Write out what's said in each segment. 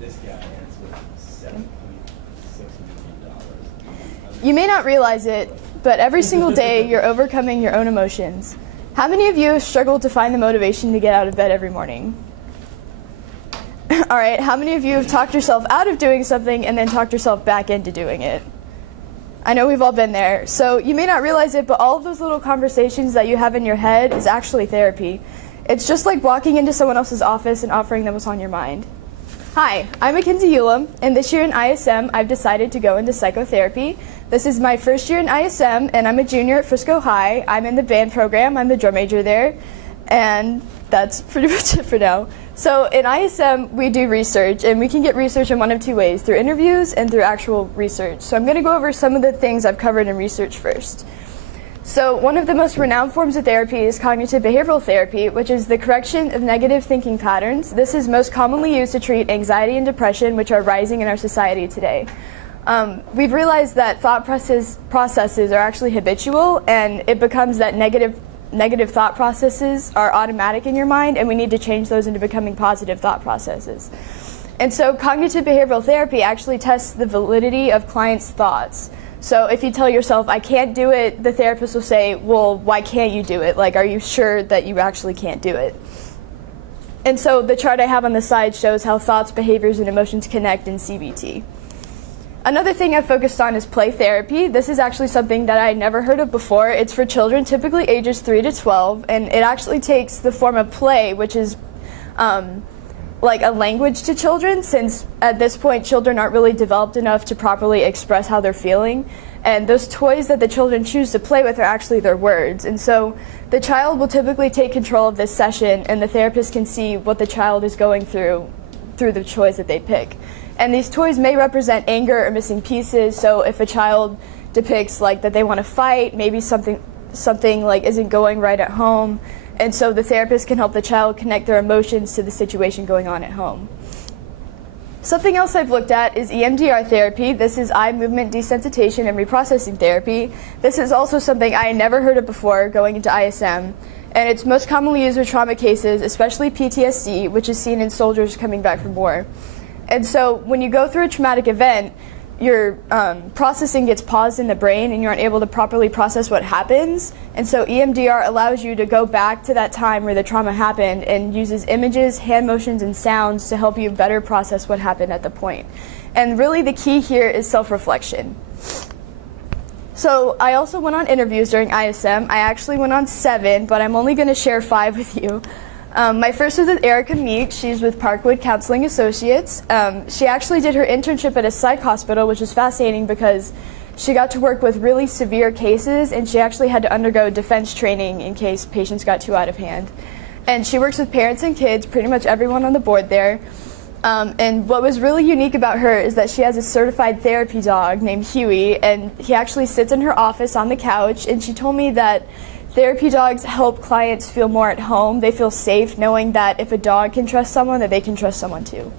This guy ends with $7.6 million. You may not realize it, but every single day you're overcoming your own emotions. How many of you have struggled to find the motivation to get out of bed every morning? All right, how many of you have talked yourself out of doing something and then talked yourself back into doing it? I know we've all been there. So you may not realize it, but all of those little conversations that you have in your head is actually therapy. It's just like walking into someone else's office and offering them what's on your mind. Hi, I'm Mackenzie FPN, and this year in ISM, I've decided to go into psychotherapy. This is my first year in ISM, and I'm a junior at Frisco High. I'm in the band program. I'm the drum major there, and that's pretty much it for now. So in ISM, we do research, and we can get research in one of two ways, through interviews and through actual research. So I'm going to go over some of the things I've covered in research first. So one of the most renowned forms of therapy is cognitive behavioral therapy, which is the correction of negative thinking patterns. This is most commonly used to treat anxiety and depression, which are rising in our society today. We've realized that thought processes are actually habitual, and it becomes that negative thought processes are automatic in your mind, and we need to change those into becoming positive thought processes. And so cognitive behavioral therapy actually tests the validity of clients' thoughts. So if you tell yourself, I can't do it, the therapist will say, well, why can't you do it? Like, are you sure that you actually can't do it? And so the chart I have on the side shows how thoughts, behaviors, and emotions connect in CBT. Another thing I've focused on is play therapy. This is actually something that I had never heard of before. It's for children, typically ages 3 to 12, and it actually takes the form of play, which is like a language to children, since at this point children aren't really developed enough to properly express how they're feeling. And those toys that the children choose to play with are actually their words. And so the child will typically take control of this session, and the therapist can see what the child is going through the toys that they pick. And these toys may represent anger or missing pieces. So if a child depicts like that they want to fight, maybe something like isn't going right at home, and so the therapist can help the child connect their emotions to the situation going on at home. Something else I've looked at is EMDR therapy. This is eye movement desensitization and reprocessing therapy. This is also something I had never heard of before going into ISM, and it's most commonly used with trauma cases, especially PTSD, which is seen in soldiers coming back from war. And so when you go through a traumatic event, your processing gets paused in the brain and you aren't able to properly process what happens. And so EMDR allows you to go back to that time where the trauma happened and uses images, hand motions, and sounds to help you better process what happened at the point. And really the key here is self-reflection. So I also went on interviews during ISM. I actually went on 7, but I'm only going to share 5 with you. My first was with Erica Meek. She's with Parkwood Counseling Associates. She actually did her internship at a psych hospital, which was fascinating because she got to work with really severe cases, and she actually had to undergo defense training in case patients got too out of hand. And she works with parents and kids, pretty much everyone on the board there. And what was really unique about her is that she has a certified therapy dog named Huey, and he actually sits in her office on the couch, and she told me that therapy dogs help clients feel more at home. They feel safe knowing that if a dog can trust someone, that they can trust someone too.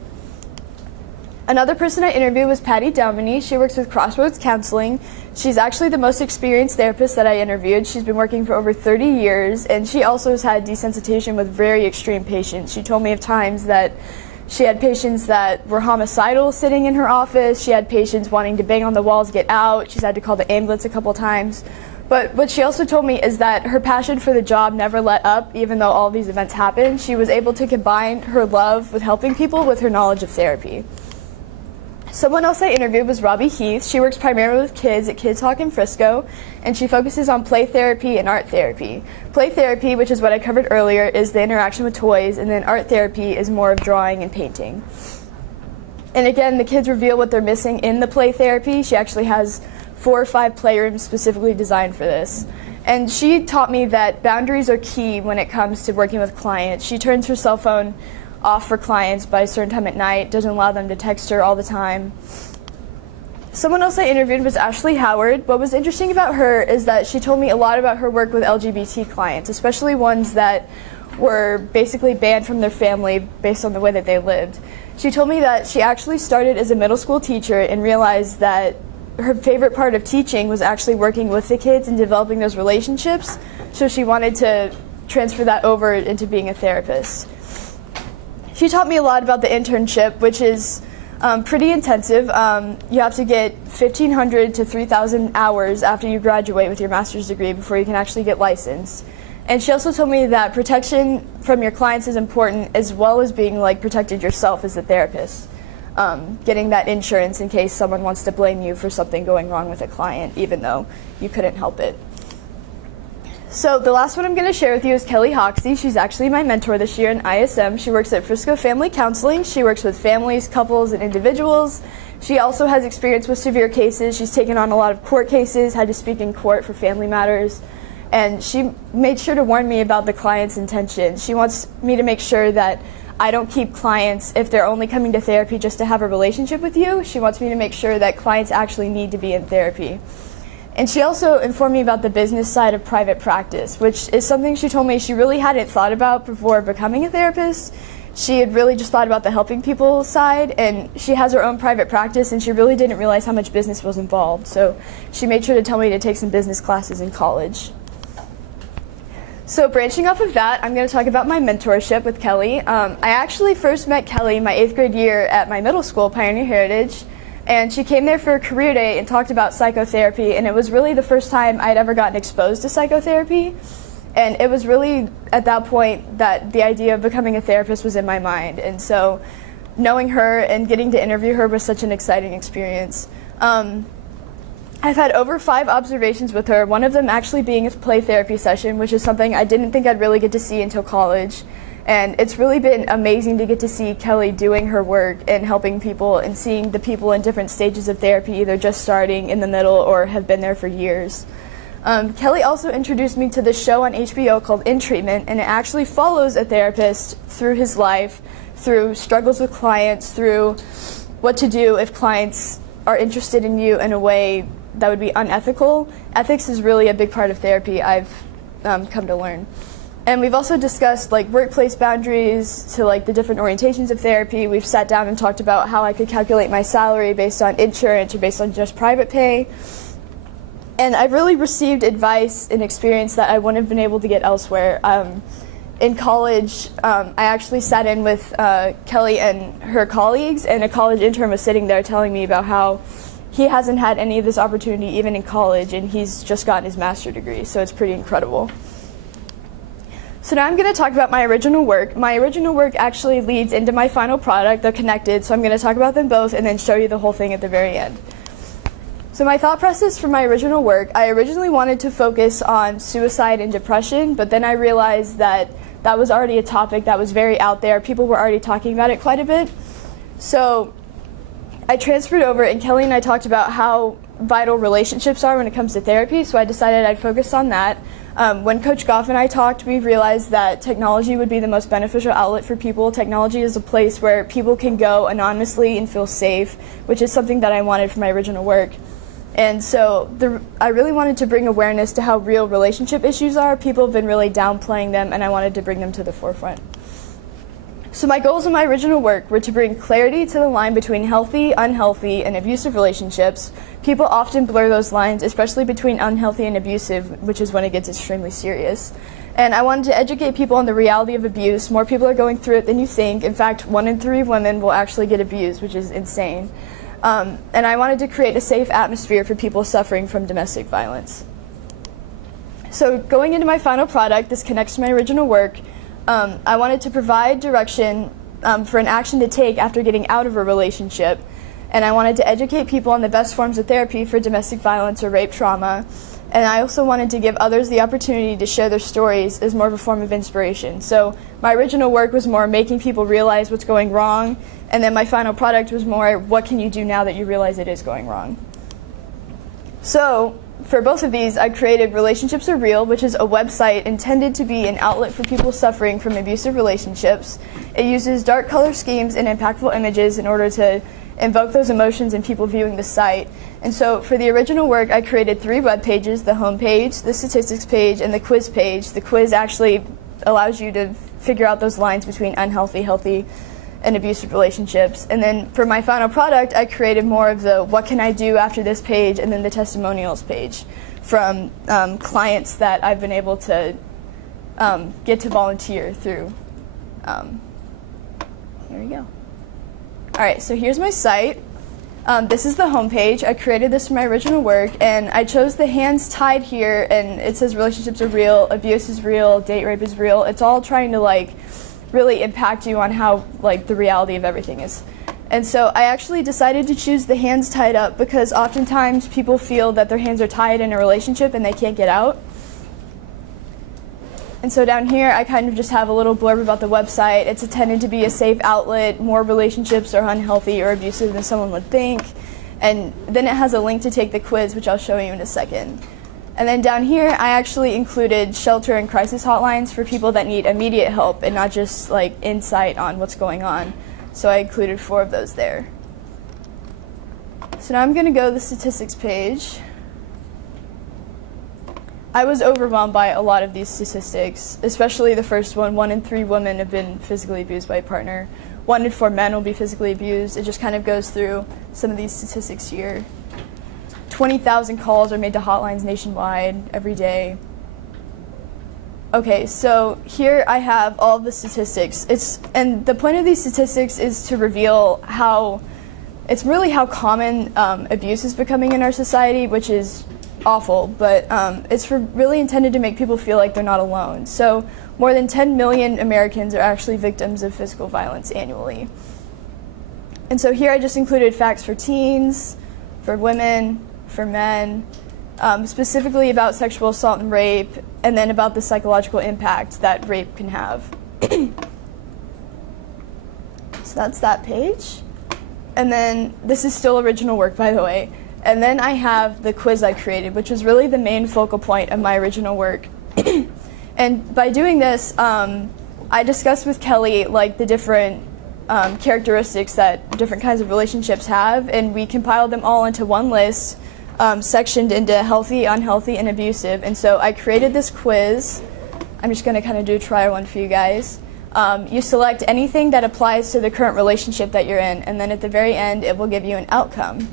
Another person I interviewed was Patty Dominey. She works with Crossroads Counseling. She's actually the most experienced therapist that I interviewed. She's been working for over 30 years, and she also has had desensitization with very extreme patients. She told me of times that she had patients that were homicidal sitting in her office. She had patients wanting to bang on the walls, get out. She's had to call the ambulance a couple times. But what she also told me is that her passion for the job never let up, even though all these events happened. She was able to combine her love with helping people with her knowledge of therapy. Someone else I interviewed was Robbie Heath. She works primarily with kids at Kids Talk in Frisco, and she focuses on play therapy and art therapy. Play therapy, which is what I covered earlier, is the interaction with toys, and then art therapy is more of drawing and painting. And again, the kids reveal what they're missing in the play therapy. She actually has 4 or 5 playrooms specifically designed for this. And she taught me that boundaries are key when it comes to working with clients. She turns her cell phone off for clients by a certain time at night, doesn't allow them to text her all the time. Someone else I interviewed was Ashley Howard. What was interesting about her is that she told me a lot about her work with LGBT clients, especially ones that were basically banned from their family based on the way that they lived. She told me that she actually started as a middle school teacher and realized that her favorite part of teaching was actually working with the kids and developing those relationships, so she wanted to transfer that over into being a therapist. She taught me a lot about the internship, which is Pretty intensive. You have to get 1,500 to 3,000 hours after you graduate with your master's degree before you can actually get licensed. And she also told me that protection from your clients is important, as well as being like protected yourself as a therapist. Getting that insurance in case someone wants to blame you for something going wrong with a client, even though you couldn't help it. So the last one I'm going to share with you is Kelly Hoxie. She's actually my mentor this year in ISM. She works at Frisco Family Counseling. She works with families, couples, and individuals. She also has experience with severe cases. She's taken on a lot of court cases, had to speak in court for family matters. And she made sure to warn me about the client's intention. She wants me to make sure that I don't keep clients if they're only coming to therapy just to have a relationship with you. She wants me to make sure that clients actually need to be in therapy. And she also informed me about the business side of private practice, which is something she told me she really hadn't thought about before becoming a therapist. She had really just thought about the helping people side, and she has her own private practice, and she really didn't realize how much business was involved. So she made sure to tell me to take some business classes in college. So branching off of that, I'm going to talk about my mentorship with Kelly. I actually first met Kelly my 8th grade year at my middle school, Pioneer Heritage. And she came there for a career day and talked about psychotherapy, and it was really the first time I'd ever gotten exposed to psychotherapy. And it was really at that point that the idea of becoming a therapist was in my mind. And so knowing her and getting to interview her was such an exciting experience. I've had over 5 observations with her, one of them actually being a play therapy session, which is something I didn't think I'd really get to see until college. And it's really been amazing to get to see Kelly doing her work and helping people and seeing the people in different stages of therapy, either just starting, in the middle, or have been there for years. Kelly also introduced me to this show on HBO called In Treatment, and it actually follows a therapist through his life, through struggles with clients, through what to do if clients are interested in you in a way that would be unethical. Ethics is really a big part of therapy, I've come to learn. And we've also discussed like workplace boundaries to like the different orientations of therapy. We've sat down and talked about how I could calculate my salary based on insurance or based on just private pay. And I've really received advice and experience that I wouldn't have been able to get elsewhere. In college, I actually sat in with Kelly and her colleagues, and a college intern was sitting there telling me about how he hasn't had any of this opportunity even in college, and he's just gotten his master's degree, so it's pretty incredible. So now I'm going to talk about my original work. My original work actually leads into my final product. They're connected, so I'm going to talk about them both and then show you the whole thing at the very end. So my thought process for my original work, I originally wanted to focus on suicide and depression, but then I realized that that was already a topic that was very out there. People were already talking about it quite a bit. So I transferred over, and Kelly and I talked about how vital relationships are when it comes to therapy, so I decided I'd focus on that. When Coach Goff and I talked, we realized that technology would be the most beneficial outlet for people. Technology is a place where people can go anonymously and feel safe, which is something that I wanted for my original work. And so I really wanted to bring awareness to how real relationship issues are. People have been really downplaying them, and I wanted to bring them to the forefront. So my goals in my original work were to bring clarity to the line between healthy, unhealthy, and abusive relationships. People often blur those lines, especially between unhealthy and abusive, which is when it gets extremely serious. And I wanted to educate people on the reality of abuse. More people are going through it than you think. In fact, 1 in 3 women will actually get abused, which is insane. And I wanted to create a safe atmosphere for people suffering from domestic violence. So going into my final product, this connects to my original work. I wanted to provide direction for an action to take after getting out of a relationship, and I wanted to educate people on the best forms of therapy for domestic violence or rape trauma, and I also wanted to give others the opportunity to share their stories as more of a form of inspiration. So my original work was more making people realize what's going wrong, and then my final product was more what can you do now that you realize it is going wrong. So for both of these, I created Relationships Are Real, which is a website intended to be an outlet for people suffering from abusive relationships. It uses dark color schemes and impactful images in order to invoke those emotions in people viewing the site. And so for the original work, I created 3 web pages: the home page, the statistics page, and the quiz page. The quiz actually allows you to figure out those lines between unhealthy, healthy, and abusive relationships. And then for my final product, I created more of the what can I do after this page, and then the testimonials page from clients that I've been able to get to volunteer through. Here we go. All right, so here's my site. This is the homepage. I created this for my original work, and I chose the hands tied here, and it says relationships are real, abuse is real, date rape is real. It's all trying to like really impact you on how like the reality of everything is. And so I actually decided to choose the hands tied up because oftentimes people feel that their hands are tied in a relationship and they can't get out. And so down here, I kind of just have a little blurb about the website. It's intended to be a safe outlet. More relationships are unhealthy or abusive than someone would think. And then it has a link to take the quiz, which I'll show you in a second. And then down here, I actually included shelter and crisis hotlines for people that need immediate help and not just like insight on what's going on. So I included 4 of those there. So now I'm going to go to the statistics page. I was overwhelmed by a lot of these statistics, especially the first one. 1 in 3 women have been physically abused by a partner. 1 in 4 men will be physically abused. It just kind of goes through some of these statistics here. 20,000 calls are made to hotlines nationwide every day. Okay, so here I have all the statistics. And the point of these statistics is to reveal how common abuse is becoming in our society, which is awful, but it's really intended to make people feel like they're not alone. So more than 10 million Americans are actually victims of physical violence annually. And so here I just included facts for teens, for women, for men, specifically about sexual assault and rape, and then about the psychological impact that rape can have. So that's that page. And then this is still original work, by the way. And then I have the quiz I created, which was really the main focal point of my original work. And by doing this, I discussed with Kelly like the different characteristics that different kinds of relationships have, and we compiled them all into one list, sectioned into healthy, unhealthy, and abusive. And so I created this quiz. I'm just going to kind of do a trial one for you guys. You select anything that applies to the current relationship that you're in, and then at the very end, it will give you an outcome.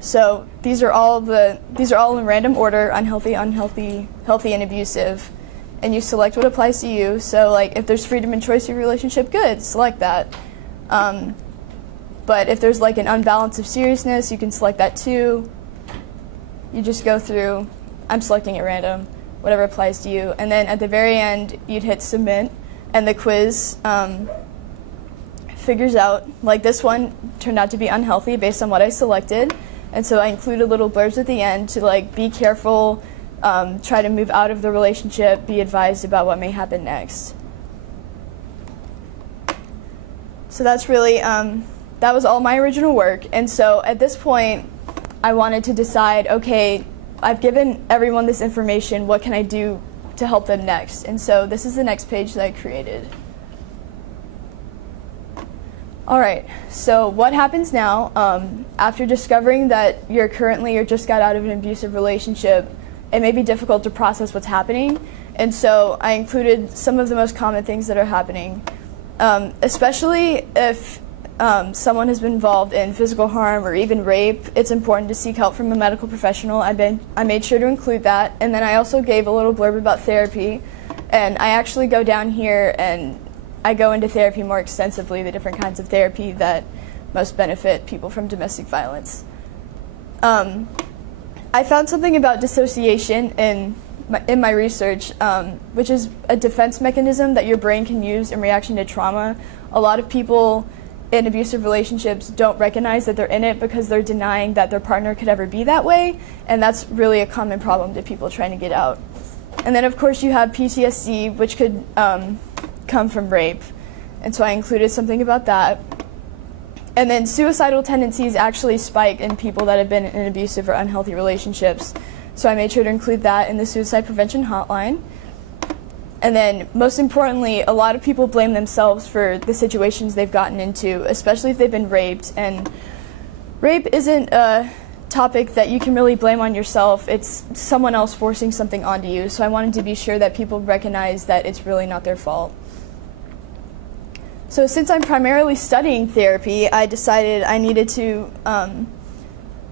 So these are all in random order: unhealthy, unhealthy, healthy, and abusive. And you select what applies to you. So like if there's freedom and choice in your relationship, good, select that. But if there's like an unbalance of seriousness, you can select that too. You just go through, I'm selecting at random, whatever applies to you. And then at the very end, you'd hit submit, and the quiz figures out, like this one turned out to be unhealthy based on what I selected. And so I included little blurbs at the end to like be careful, try to move out of the relationship, be advised about what may happen next. So that's really, that was all my original work. And so at this point, I wanted to decide, okay, I've given everyone this information, what can I do to help them next? And so this is the next page that I created. All right, so what happens now after discovering that you're currently or just got out of an abusive relationship? It may be difficult to process what's happening, and so I included some of the most common things that are happening, especially if someone has been involved in physical harm or even rape. It's important to seek help from a medical professional. I made sure to include that, and then I also gave a little blurb about therapy, and I actually go down here and I go into therapy more extensively, the different kinds of therapy that most benefit people from domestic violence. I found something about dissociation in my research, which is a defense mechanism that your brain can use in reaction to trauma. A lot of people in abusive relationships don't recognize that they're in it because they're denying that their partner could ever be that way, and that's really a common problem to people trying to get out. And then of course you have PTSD, which could come from rape, and so I included something about that. And then suicidal tendencies actually spike in people that have been in abusive or unhealthy relationships, so I made sure to include that in the suicide prevention hotline. And then most importantly, a lot of people blame themselves for the situations they've gotten into, especially if they've been raped. And rape isn't a topic that you can really blame on yourself. It's someone else forcing something onto you, so I wanted to be sure that people recognize that it's really not their fault. So since I'm primarily studying therapy, I decided I needed to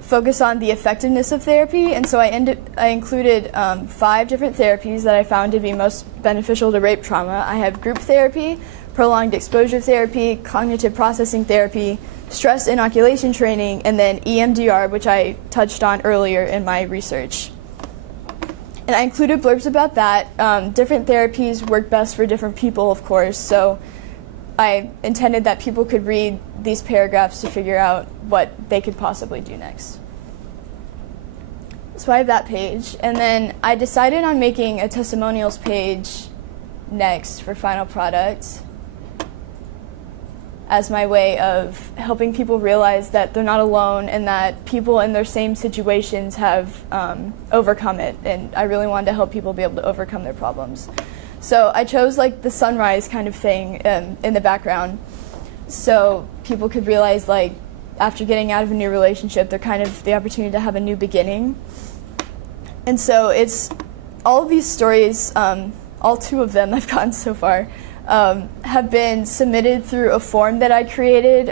focus on the effectiveness of therapy, and so I included 5 different therapies that I found to be most beneficial to rape trauma. I have group therapy, prolonged exposure therapy, cognitive processing therapy, stress inoculation training, and then EMDR, which I touched on earlier in my research. And I included blurbs about that. Different therapies work best for different people, of course, so I intended that people could read these paragraphs to figure out what they could possibly do next. So I have that page, and then I decided on making a testimonials page next for final product as my way of helping people realize that they're not alone and that people in their same situations have overcome it, and I really wanted to help people be able to overcome their problems. So I chose like the sunrise kind of thing in the background, so people could realize like after getting out of a new relationship, they're kind of the opportunity to have a new beginning. And so it's all of these stories, all 2 of them I've gotten so far, have been submitted through a form that I created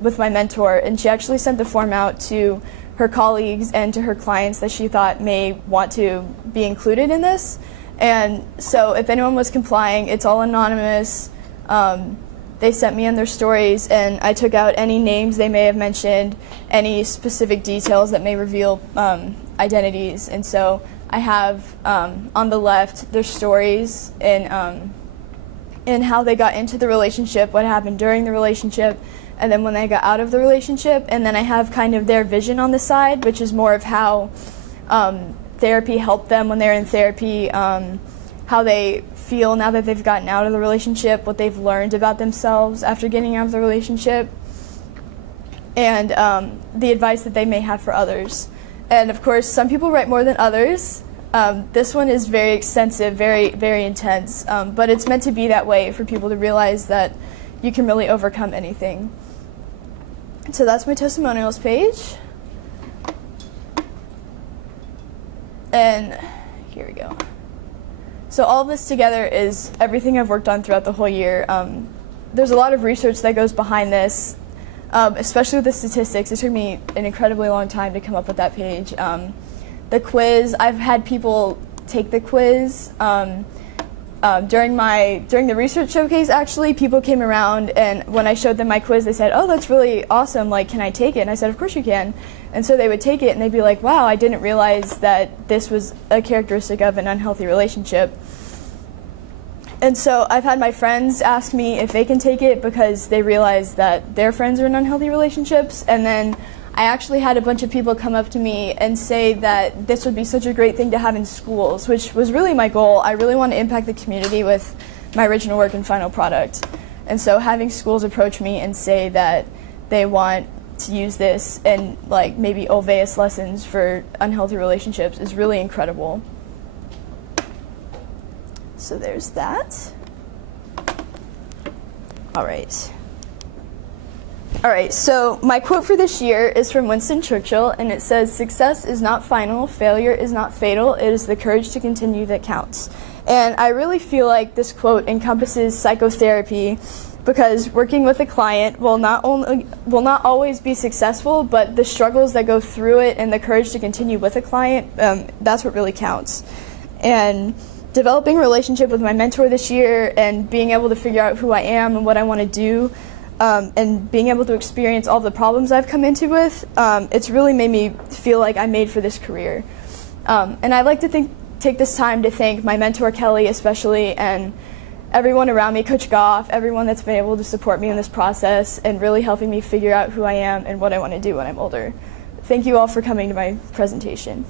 with my mentor, and she actually sent the form out to her colleagues and to her clients that she thought may want to be included in this. And so if anyone was complying, it's all anonymous. They sent me in their stories, and I took out any names they may have mentioned, any specific details that may reveal identities. And so I have on the left their stories and how they got into the relationship, what happened during the relationship, and then when they got out of the relationship. And then I have kind of their vision on the side, which is more of how therapy helped them when they're in therapy, how they feel now that they've gotten out of the relationship, what they've learned about themselves after getting out of the relationship, and the advice that they may have for others. And of course, some people write more than others. This one is very extensive, very, very intense, but it's meant to be that way for people to realize that you can really overcome anything. So that's my testimonials page. And here we go. So all of this together is everything I've worked on throughout the whole year. There's a lot of research that goes behind this, especially with the statistics. It took me an incredibly long time to come up with that page. The quiz, I've had people take the quiz. During the research showcase, actually, people came around, and when I showed them my quiz, they said, "Oh, that's really awesome, like, can I take it?" And I said, "Of course you can." And so they would take it, and they'd be like, "Wow, I didn't realize that this was a characteristic of an unhealthy relationship." And so I've had my friends ask me if they can take it because they realize that their friends are in unhealthy relationships. And then I actually had a bunch of people come up to me and say that this would be such a great thing to have in schools, which was really my goal. I really want to impact the community with my original work and final product. And so having schools approach me and say that they want to use this in like maybe Olveus lessons for unhealthy relationships is really incredible. So there's that. All right, so my quote for this year is from Winston Churchill, and it says, "Success is not final, failure is not fatal, it is the courage to continue that counts." And I really feel like this quote encompasses psychotherapy, because working with a client will not always be successful, but the struggles that go through it and the courage to continue with a client, that's what really counts. And developing a relationship with my mentor this year and being able to figure out who I am and what I want to do, and being able to experience all the problems I've come into with, it's really made me feel like I'm made for this career. And I'd like to take this time to thank my mentor, Kelly, especially, and everyone around me, Coach Goff, everyone that's been able to support me in this process and really helping me figure out who I am and what I want to do when I'm older. Thank you all for coming to my presentation.